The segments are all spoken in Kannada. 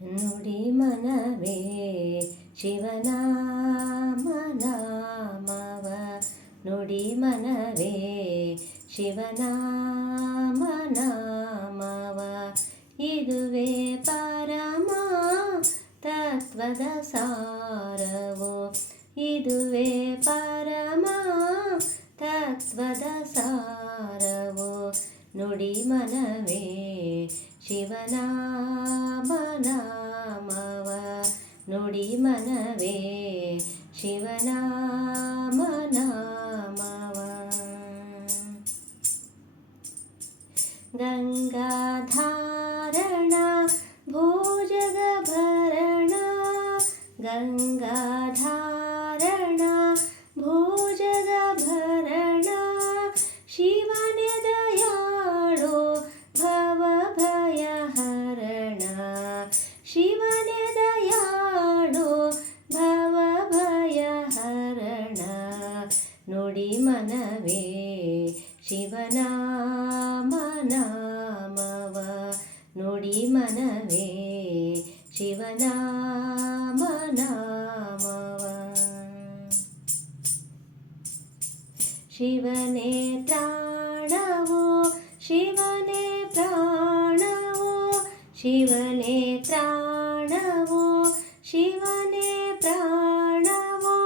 ನುಡಿ ಮನವೇ ಶಿವನಾಮ ನಾಮವ ನುಡಿ ಮನವೇ ಶಿವನಾಮ ನಾಮವ ಇದುವೇ ಪರಮ ತತ್ವದ ಸಾರವು ಇದುವೇ ಪರಮ ತತ್ವದ ಸಾರವು ನುಡಿ ಮನವೇ ಶಿವನಾಮ ನಾಮವ ನುಡಿ ಮನವೇ ಶಿವನಾಮ ನಾಮವ ಗಂಗಾಧಾರಣ ಭೋಜಗಭರಣ ಗಂಗಾಧಾರಣ ಭೋಜಗಭರಣ ಶಿವನೇ ದಯಾಳೋ ಭವಭಯಹರಣ ಶಿವನೇ ದಯಾಳೋ ಭವಭಯಹರಣ ನುಡಿ ಮನವೇ ಶಿವನಾಮ ನಾಮವ ನುಡಿ ಮನವೇ ಶಿವನಾಮ ನಾಮವ ಶಿವನೇ ತ್ರಾಣವೋ ಶಿವನೇ ಪ್ರಾಣವೋ ಶಿವನೇ ತ್ರಾಣವೋ ಶಿವನೇ ಪ್ರಾಣವೋ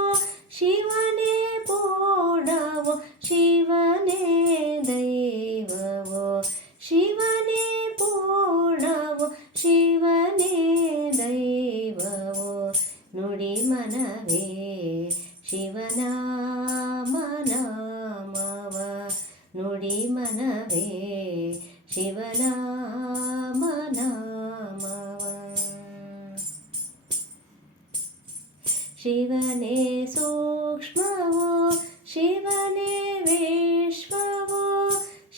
ಶಿವನೇ ಪೂರ್ಣವೋ ಶಿವನೇ ದೈವವೋ ಶಿವನೇ ಪೂರ್ಣವೋ ಶಿವನೇ ದೈವವೋ ನುಡಿ ಮನವೇ ಶಿವನಾಮ ನಾಮವ ನುಡಿ ಮನವೇ ಶಿವನಾಮ ನಾಮವ ಶಿವನೇ ಸೂಕ್ಷ್ಮವೋ ಶಿವನೇ ವಿಶ್ವವೋ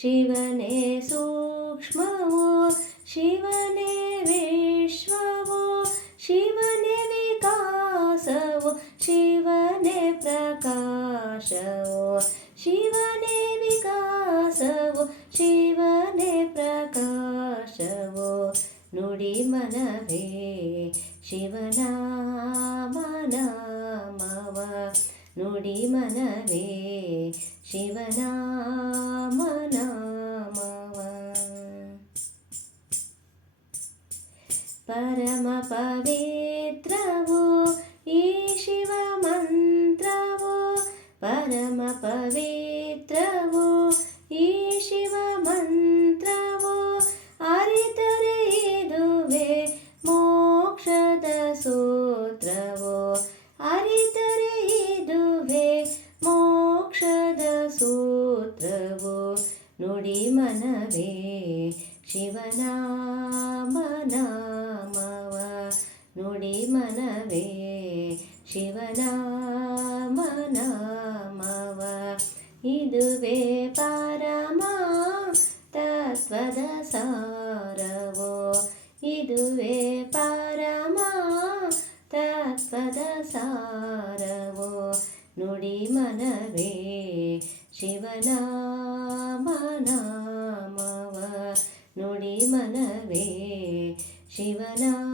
ಶಿವನೇ ಸೂಕ್ಷ್ಮವೋ ಶಿವನೇ ವಿಶ್ವವೋ ಶಿವನೇ ವಿಕಾಸವೋ ಶಿವನೇ ಪ್ರಕಾಶವೋ ಶಿವನೇ ವಿಕಾಸವೋ ಶಿವನೇ ಪ್ರಕಾಶವೋ ನುಡಿ ಮನವೇ ಶಿವನಾಮ ನಾಮವ ನುಡಿ ಮನವೇ ಶಿವನಾಮ ನಾಮವ ಪರಮ ಪವಿತ್ರವೋ ಈ ಶಿವ ಮಂತ್ರವೋ ಪರಮ ಪವಿತ್ರವೋ ಈ ಶಿವ ಮಂತ್ರವೋ ಅರಿತರೆ ಇದುವೇ ಮೋಕ್ಷದ ಸೂತ್ರವೋ ಅರಿತರೆ ಇದುವೇ ಮೋಕ್ಷದ ಸೂತ್ರವೋ ನುಡಿ ಮನವೇ ಶಿವನಾಮ ನಾಮವ ನುಡಿ ಮನವೇ ಶಿವನಾಮ ನಾಮವ ಇದುವೇ ಪರಮ ತತ್ವದ ಸಾರವೋ ಇದುವೇ ಪರಮ ತತ್ವದ ಸಾರವೋ ನುಡಿ ಮನವೇ ಶಿವನಾಮ ನಾಮವ ನುಡಿ ಮನವೇ ಶಿವನಾಮ